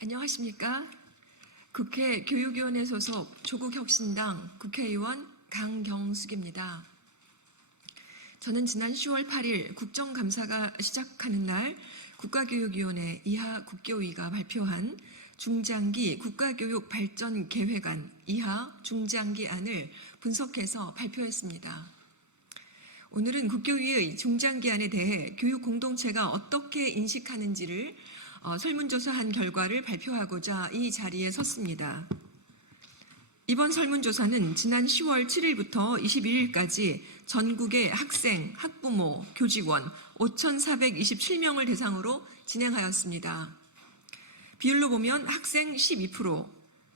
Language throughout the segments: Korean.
안녕하십니까? 국회 교육위원회 소속 조국혁신당 국회의원 강경숙입니다. 저는 지난 10월 8일 국정감사가 시작하는 날 국가교육위원회 이하 국교위가 발표한 중장기 국가교육 발전 계획안 이하 중장기안을 분석해서 발표했습니다. 오늘은 국교위의 중장기안에 대해 교육 공동체가 어떻게 인식하는지를 설문조사한 결과를 발표하고자 이 자리에 섰습니다. 이번 설문조사는 지난 10월 7일부터 21일까지 전국의 학생, 학부모, 교직원 5,427명을 대상으로 진행하였습니다. 비율로 보면 학생 12%,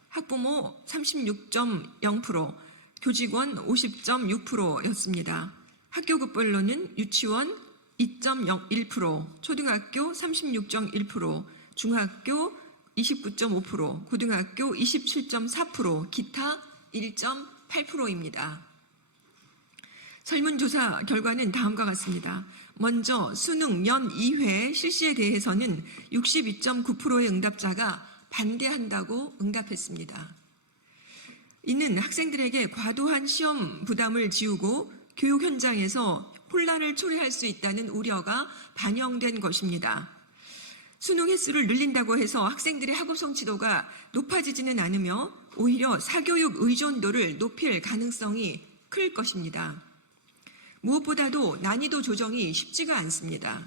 학부모 36.0%, 교직원 50.6%였습니다. 학교급별로는 유치원 2.01%, 초등학교 36.1%, 중학교 29.5%, 고등학교 27.4%, 기타 1.8%입니다. 설문조사 결과는 다음과 같습니다. 먼저 수능 연 2회 실시에 대해서는 62.9%의 응답자가 반대한다고 응답했습니다. 이는 학생들에게 과도한 시험 부담을 지우고 교육 현장에서 혼란을 초래할 수 있다는 우려가 반영된 것입니다. 수능 횟수를 늘린다고 해서 학생들의 학업 성취도가 높아지지는 않으며 오히려 사교육 의존도를 높일 가능성이 클 것입니다. 무엇보다도 난이도 조정이 쉽지가 않습니다.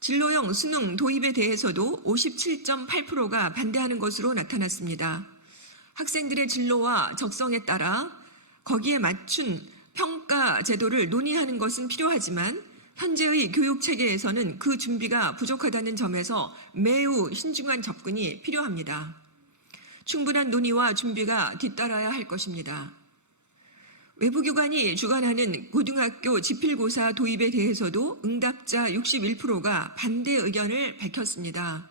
진로형 수능 도입에 대해서도 57.8%가 반대하는 것으로 나타났습니다. 학생들의 진로와 적성에 따라 거기에 맞춘 평가 제도를 논의하는 것은 필요하지만 현재의 교육 체계에서는 그 준비가 부족하다는 점에서 매우 신중한 접근이 필요합니다. 충분한 논의와 준비가 뒤따라야 할 것입니다. 외부기관이 주관하는 고등학교 지필고사 도입에 대해서도 응답자 61%가 반대 의견을 밝혔습니다.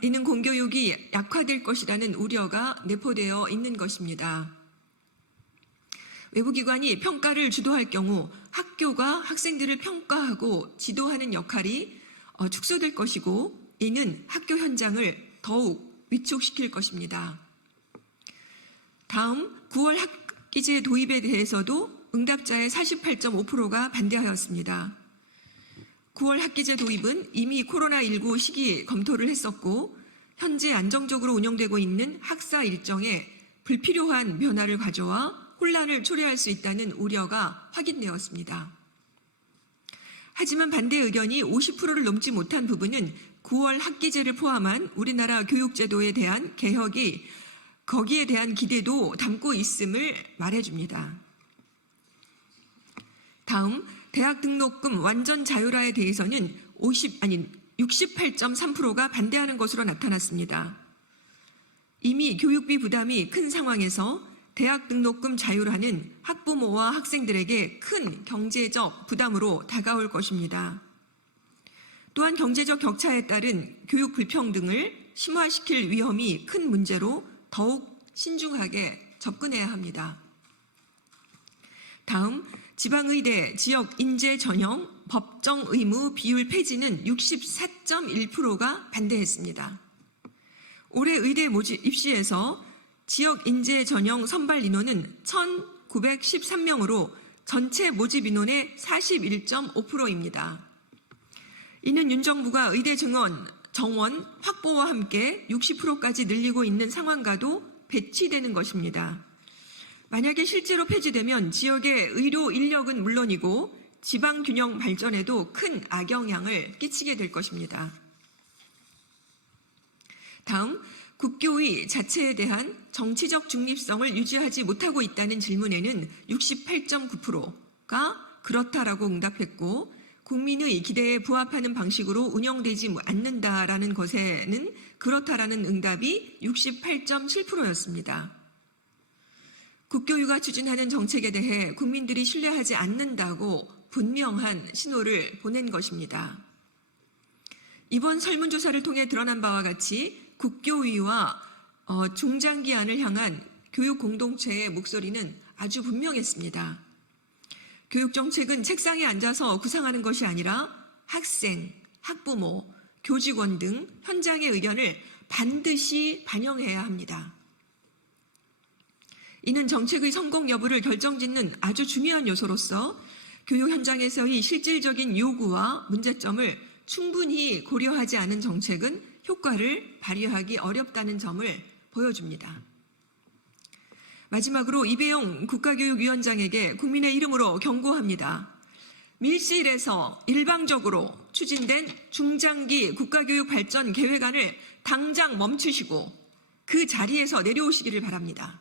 이는 공교육이 약화될 것이라는 우려가 내포되어 있는 것입니다. 외부기관이 평가를 주도할 경우 학교가 학생들을 평가하고 지도하는 역할이 축소될 것이고 이는 학교 현장을 더욱 위축시킬 것입니다. 다음 9월 학기제 도입에 대해서도 응답자의 48.5%가 반대하였습니다. 9월 학기제 도입은 이미 코로나19 시기 검토를 했었고 현재 안정적으로 운영되고 있는 학사 일정에 불필요한 변화를 가져와 혼란을 초래할 수 있다는 우려가 확인되었습니다. 하지만 반대 의견이 50%를 넘지 못한 부분은 9월 학기제를 포함한 우리나라 교육제도에 대한 개혁이 거기에 대한 기대도 담고 있음을 말해줍니다. 다음 대학 등록금 완전 자율화에 대해서는 68.3%가 반대하는 것으로 나타났습니다. 이미 교육비 부담이 큰 상황에서 대학 등록금 자율화는 학부모와 학생들에게 큰 경제적 부담으로 다가올 것입니다. 또한 경제적 격차에 따른 교육 불평등을 심화시킬 위험이 큰 문제로 더욱 신중하게 접근해야 합니다. 다음 지방의대 지역 인재 전형 법정 의무 비율 폐지는 64.1%가 반대했습니다. 올해 의대 모집 입시에서 지역 인재 전형 선발 인원은 1,913명으로 전체 모집 인원의 41.5%입니다. 이는 윤 정부가 의대 정원 확보와 함께 60%까지 늘리고 있는 상황과도 배치되는 것입니다. 만약에 실제로 폐지되면 지역의 의료 인력은 물론이고 지방 균형 발전에도 큰 악영향을 끼치게 될 것입니다. 다음 국교위 자체에 대한 정치적 중립성을 유지하지 못하고 있다는 질문에는 68.9%가 그렇다라고 응답했고 국민의 기대에 부합하는 방식으로 운영되지 않는다라는 것에는 그렇다라는 응답이 68.7%였습니다. 국교위가 추진하는 정책에 대해 국민들이 신뢰하지 않는다고 분명한 신호를 보낸 것입니다. 이번 설문조사를 통해 드러난 바와 같이 국교위와 중장기안을 향한 교육 공동체의 목소리는 아주 분명했습니다. 교육정책은 책상에 앉아서 구상하는 것이 아니라 학생, 학부모, 교직원 등 현장의 의견을 반드시 반영해야 합니다. 이는 정책의 성공 여부를 결정짓는 아주 중요한 요소로서 교육 현장에서의 실질적인 요구와 문제점을 충분히 고려하지 않은 정책은 효과를 발휘하기 어렵다는 점을 보여줍니다. 마지막으로 이배용 국가교육위원장에게 국민의 이름으로 경고합니다. 밀실에서 일방적으로 추진된 중장기 국가교육 발전 계획안을 당장 멈추시고 그 자리에서 내려오시기를 바랍니다.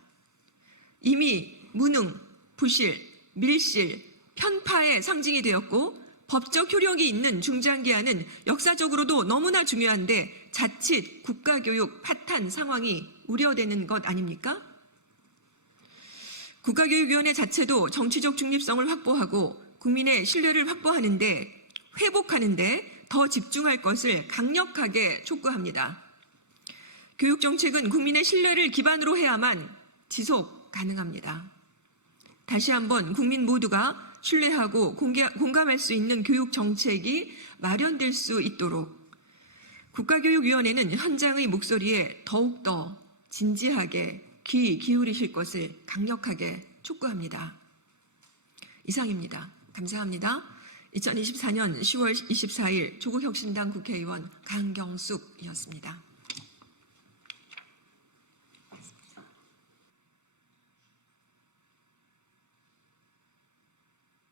이미 무능, 부실, 밀실, 편파의 상징이 되었고 법적 효력이 있는 중장기안은 역사적으로도 너무나 중요한데 자칫 국가교육 파탄 상황이 우려되는 것 아닙니까? 국가교육위원회 자체도 정치적 중립성을 확보하고 국민의 신뢰를 확보하는데 회복하는데 더 집중할 것을 강력하게 촉구합니다. 교육정책은 국민의 신뢰를 기반으로 해야만 지속 가능합니다. 다시 한번 국민 모두가 신뢰하고 공감할 수 있는 교육정책이 마련될 수 있도록 국가교육위원회는 현장의 목소리에 더욱더 진지하게 귀 기울이실 것을 강력하게 촉구합니다. 이상입니다. 감사합니다. 2024년 10월 24일 조국혁신당 국회의원 강경숙이었습니다.